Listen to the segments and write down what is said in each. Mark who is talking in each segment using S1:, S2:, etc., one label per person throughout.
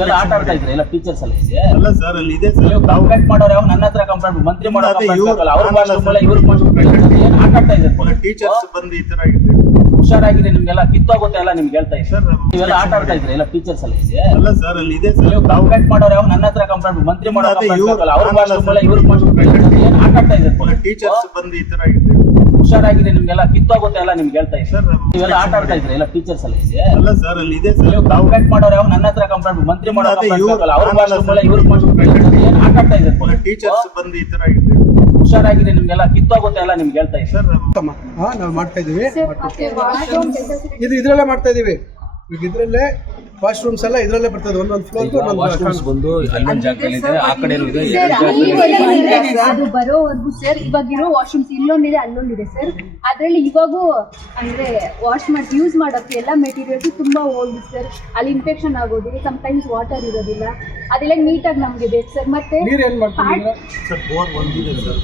S1: ನೀವೆಲ್ಲ ಆಟ ಆಡ್ತಾ ಇದ್ರಿ ಎಲ್ಲ ಟೀಚರ್ಸ್ ಎಲ್ಲ ಇದೆ
S2: ಅಲ್ಲ ಸರ್ ಅಲ್ಲಿ ಇದೆ ಸರ್
S1: ನೀವು ಕಂಪ್ಲೇಂಟ್ ಮಾಡೋರು ಯಾವ ನನ್ನ ಹತ್ರ ಕಂಪ್ಲೇಂಟ್ ಮಂತ್ರಿ ಮಾಡೋ ಅವ್ರ ವಾಶ್ರೂಮ್ ಇವ್ರ ಏನ್ ಆಟ ಆಡ್ತಾ ಇದ್ದಾರೆ
S2: ಟೀಚರ್ಸ್ ಬಂದು ಈ ತರ ಆಗಿದೆ
S1: ಹುಷಾರಾಗಿದೆ ನಿಮ್ಗೆಲ್ಲ ಕಿತ್ತೋಗುತ್ತೆ ಎಲ್ಲ ನಿಮ್ಗೆ ಹೇಳ್ತಾ ಇದ್ದಾರೆ
S2: ಸರ್
S1: ನೀವೆಲ್ಲ ಆಟ ಆಡ್ತಾ ಇದ್ರಿ ಎಲ್ಲ ಟೀಚರ್ಸ್ ಎಲ್ಲ ಇದೆ
S2: ಅಲ್ಲ ಸರ್ ಅಲ್ಲಿ ಇದೆ ಸರ್
S1: ನೀವು ಕಂಪ್ಲೇಂಟ್ ಮಾಡೋರು ಯಾವ ನನ್ನ ಹತ್ರ ಕಂಪ್ಲೇಂಟ್ ಮಂತ್ರಿ ಮಾಡೋ ಅವ್ರ ವಾಶ್ರೂಮ್ ಇವ್ರ ಏನ್ ಆಟ ಆಡ್ತಾ ಇದ್ದಾರೆ
S2: ಟೀಚರ್ಸ್ ಬಂದು ಈ ತರ ಆಗಿದೆ
S1: ಹುಷಾರಾಗಿದೆ ನಿಮ್ಗೆಲ್ಲ ಕಿತ್ತೋಗುತ್ತೆ ಎಲ್ಲ ನಿಮ್ಗೆ ಹೇಳ್ತಾ ಇದ್ದಾರೆ
S2: ಸರ್
S1: ನೀವೆಲ್ಲ ಆಟ ಆಡ್ತಾ ಇದ್ರಿ ಎಲ್ಲ ಟೀಚರ್ಸ್ ಎಲ್ಲ ಇದೆ
S2: ಅಲ್ಲ ಸರ್ ಅಲ್ಲಿ ಇದೆ ಸರ್
S1: ನೀವು ಕಂಪ್ಲೇಂಟ್ ಮಾಡೋರು ಯಾವ ನನ್ನ ಹತ್ರ ಕಂಪ್ಲೇಂಟ್ ಮಂತ್ರಿ ಮಾಡೋ ಅವ್ರ ವಾಶ್ರೂಮ್ ಇವ್ರ ಏನ್ ಆಟ ಆಡ್ತಾ ಇದ್ದಾರೆ
S2: ಟೀಚರ್ಸ್ ಬಂದು ಈ ತರ ಆಗಿದೆ
S1: ಹುಷಾರಾಗಿದೆ ನಿಮ್ಗೆಲ್ಲ ಕಿತ್ತೋಗುತ್ತೆ ಎಲ್ಲ ನಿಮ್ಗೆ ಹೇಳ್ತಾ ಇದ್ದಾರೆ
S2: ಸರ್
S3: ನಾವು ಮಾಡ್ತಾ ಇದೀವಿ ಇದು ಇದ್ರಲ್ಲೇ ಮಾಡ್ತಾ ಇದೀವಿ ಈಗ ಇದ್ರಲ್ಲೇ ವಾಶ್ರೂಮ್ಸ್ ಎಲ್ಲ ಇದ್ರಲ್ಲೇ ಬರ್ತದೆ ಒಂದೊಂದು ಫ್ಲೋರ್
S1: ವಾಶ್ರೂಮ್ಸ್ ಬಂದು ಅಲ್ಲೊಂದು ಜಾಗದಲ್ಲಿ ಇದೆ ಆ ಕಡೆ ಇದೆ
S4: ಅದು ಬರೋವರೆಗೂ ಸರ್ ಇವಾಗಿರೋ ವಾಶ್ರೂಮ್ಸ್ ಇಲ್ಲೊಂದಿದೆ ಅಲ್ಲೊಂದಿದೆ ಸರ್ ಅದ್ರಲ್ಲಿ ಇವಾಗೂ ಅಂದ್ರೆ ವಾಶ್ ಮಾಡಿ ಯೂಸ್ ಮಾಡೋಕ್ಕೆ ಎಲ್ಲ ಮೆಟೀರಿಯಲ್ಸ್ ತುಂಬಾ ಓಲ್ಡ್ ಸರ್ ಅಲ್ಲಿ ಇನ್ಫೆಕ್ಷನ್ ಆಗೋದು ಸಮಟೈಮ್ಸ್ ವಾಟರ್ ಇರೋದಿಲ್ಲ ಅದೆಲ್ಲ ನೀಟಾಗಿ ನಮ್ಗೆ ಬೇಕು ಸರ್ ಮತ್ತೆ
S3: ನೀರು ಏನ್ ಮಾಡ್ತೀವಿ
S2: ಸರ್ ಬೋರ್ ಒಂದಿದೆ ಸರ್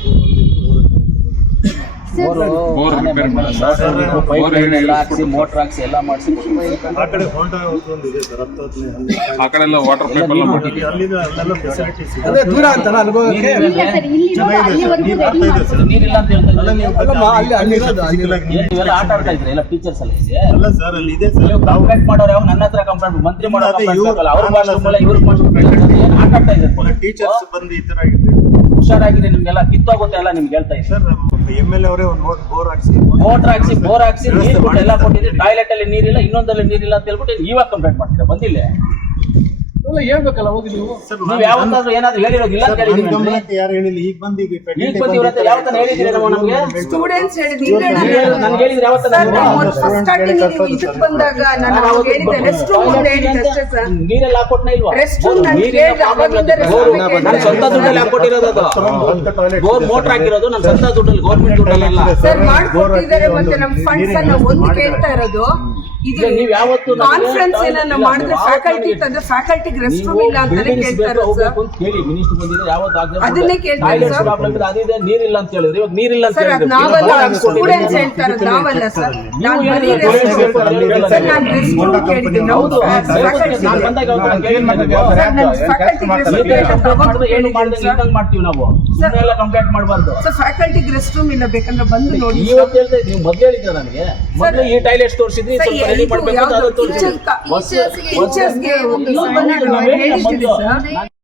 S1: ಮೋಟರ್ ಹಾಕ್ಸಿ ಎಲ್ಲ ಮಾಡಿಸಿ
S2: ಆ ಕಡೆ ಹೋಂಡಾ ಒಂದಿದೆ ಸರ್ 10
S5: ಆ ಕಡೆ ಎಲ್ಲ ವಾಟರ್ ಪೈಪ್ ಎಲ್ಲ ಬಿಟ್ಟಿದೆ
S2: ಅಲ್ಲಿಗೆ ಅಲ್ಲೆಲ್ಲ ಫೆಸಿಲಿಟೀಸ್ ಇದೆ
S3: ಅದೇ ದೂರ ಅಂತಲ್ಲ ಅನುಭವಕ್ಕೆ
S4: ಇಲ್ಲ ಸರ್ ಇಲ್ಲಿ ಅಲ್ಲಿವರೆಗೂ ರೆಡಿ ಮಾಡ್ತಾರೆ
S1: ನೀರಿಲ್ಲ ಅಂತ ಹೇಳ್ತಾ ಇದ್ದಾರೆ
S3: ಅಲ್ಲಮ್ಮ ಅಲ್ಲಿ ಇರೋದು
S1: ನೀವೆಲ್ಲ ಆಟ ಆಡ್ತಾ ಇದ್ರಿ ಎಲ್ಲ ಟೀಚರ್ಸ್ ಎಲ್ಲ ಇದೆ
S2: ಅಲ್ಲ ಸರ್ ಅಲ್ಲಿ ಇದೆ ಸರ್
S1: ನೀವು ಕಂಪ್ಲೇಂಟ್ ಮಾಡೋರು ಯಾವ ನನ್ನ ಹತ್ರ ಕಂಪ್ಲೇಂಟ್ ಮಂತ್ರಿ ಮಾಡೋ ಅವ್ರ ವಾಶ್ರೂಮ್ ಇವ್ರ ಏನ್ ಆಟ ಆಡ್ತಾ ಇದ್ದಾರೆ
S2: ಟೀಚರ್ಸ್ ಬಂದು ಈ ತರ ಆಗಿದೆ
S1: ಹುಷಾರಾಗಿದೆ ನಿಮ್ಗೆಲ್ಲ ಕಿತ್ತೋಗುತ್ತೆ ಎಲ್ಲ ನಿಮ್ಗೆ ಹೇಳ್ತಾ ಇದ್ದಾರೆ
S2: ಸರ್ MLA ಅವರೇ ಒಂದು ಬೋರ್ ಹಾಕ್ಸಿ
S1: ಬೋರ್ ಹಾಕ್ಸಿ ನೀರು ಕೊಟ್ಟು ಎಲ್ಲ ಕೊಟ್ಟಿದ್ರೆ ಟಾಯ್ಲೆಟ್ ಅಲ್ಲಿ ನೀರಿಲ್ಲ ಇನ್ನೊಂದಲ್ಲಿ ನೀರಿಲ್ಲ ಅಂತ ಹೇಳ್ಬಿಟ್ಟು ಇವಾಗ ಕಂಪ್ಲೇಂಟ್ ಮಾಡ್ತೀರಾ ಬಂದಿಲ್ಲ
S3: ಎಲ್ಲ ಹೇಳ್ಬೇಕಲ್ಲ ಹೋಗಿ ನೀವು
S1: ನೀವು ಯಾವತ್ತಾದ್ರೂ ಏನಾದ್ರು ಹೇಳಿರೋದಿಲ್ಲ ಅಂತ ಹೇಳಿದೀನಿ
S2: ಗಮನಕ್ಕೆ ಯಾರು ಹೇಳಿಲ್ಲ ಈಗ ಬಂದು ಈಗ
S1: ಈಗ ಬಂದು ಇವ್ರ ಹತ್ರ ಯಾವತ್ತಾನ ಹೇಳಿದ್ದೀರಿ ನಮ್ಗೆ
S6: ಸ್ಟೂಡೆಂಟ್ಸ್
S1: ನನ್ಗೆ ಹೇಳಿದ್ರೆ ಯಾವತ್ತಾನ
S6: ಸ್ಟಾರ್ಟಿಂಗ್ ಇದಕ್ಕೆ ಬಂದಾಗ ನಾನು ಅವಾಗ ಹೇಳಿದ್ದೆ ರೆಸ್ಟ್ ರೂಮ್ ಅಂತ ಹೇಳಿದ್ದೆ ಅಷ್ಟೇ ಸರ್
S1: ನೀರೆಲ್ಲ ಹಾಕೊಟ್ನ ಇಲ್ವಾ
S6: ರೆಸ್ಟ್ ರೂಮ್ ನಾನು ಕೇಳಿದೆ ಅವಾಗಿಂದ
S1: ನನ್ನ ಸ್ವಂತ ದುಡ್ಡಲ್ಲಿ ಹಾಕೊಟ್ಟಿರೋದು ಅದು ಬೋರ್ ಮೋಟರ್ ಹಾಕಿರೋದು ನನ್ನ ಸ್ವಂತ ದುಡ್ಡಲ್ಲಿ ಗೌರ್ಮೆಂಟ್ ದುಡ್ಡಲ್ಲ
S6: ಸರ್ ಮಾಡ್ಕೊಟ್ಟಿದ್ದಾರೆ ಮತ್ತೆ ನಮ್ಮ ಫಂಡ್ಸ್ ಅನ್ನ ಒಂದು ಕೇಳ್ತಾ ಇರೋದು ಇದು
S1: ನೀವ್ ಯಾವತ್ತು
S6: ಕಾನ್ಫರೆನ್ಸ್ ಏನನ್ನ ಮಾಡಿದ್ರೆ ಫ್ಯಾಕಲ್ಟಿ ತಂದ್ರೆ ಫ್ಯಾಕಲ್ಟಿಗೆ ರೆಸ್ಟ್ ರೂಮ್ ಇಲ್ಲ ಅಂತಾನೆ ಕೇಳ್ತಾ ಇರೋದು ಸರ್
S1: ಕೇಳಿ ಮಿನಿಸ್ಟರ್ ಬಂದಿದ್ರೆ ಯಾವತ್ತು
S6: ಅದನ್ನೇ ಕೇಳ್ತಾ ಇರೋದು ಸರ್
S1: ಅದಿದೆ ನೀರಿಲ್ಲ ಅಂತ ಹೇಳಿದ್ರೆ ಇವಾಗ ನೀರಿಲ್ಲ ಅಂತ
S6: ಸರ್ ಅದು ನಾವಲ್ಲ ಸ್ಟೂಡೆಂಟ್ಸ್ ಹೇಳ್ತಾ ಇರೋದು ನಾವಲ್ಲ ಸರ್ ನಾನು ಬರೀ ಸರ್ ನಾನು ರೆಸ್ಟ್ ರೂಮ್ ಕೇಳಿದ್ದೀನಿ ನಾವು
S1: ಮಾಡ್ತೀವಿ ನಾವು ಎಲ್ಲ ಕಂಪ್ಲೇಂಟ್ ಮಾಡಬಾರ್ದು
S6: ಸರ್ ಫ್ಯಾಕಲ್ಟಿಗೆ ರೆಸ್ಟ್ ರೂಮ್ ಇಲ್ಲ ಬೇಕಂದ್ರೆ ಬಂದು ನೋಡಿ
S1: ಇವತ್ತು ಹೇಳ್ತಾ ಇದ್ದೀವಿ ಮೊದ್ಲು ಹೇಳಿದ್ದೆ ನನಗೆ ಮೊದಲು ಈ ಟಾಯ್ಲೆಟ್ಸ್ ತೋರಿಸಿದ್ರಿ ಸ್ವಲ್ಪ ರೆಡಿ ಮಾಡ್ಬೇಕು ಅಂತ ಅದನ್ನ ತೋರಿಸಿದ್ರಿ
S6: ಟೀಚರ್ಸ್ಗೆ ಹೇಳಿದ್ದೀರಿ ಸರ್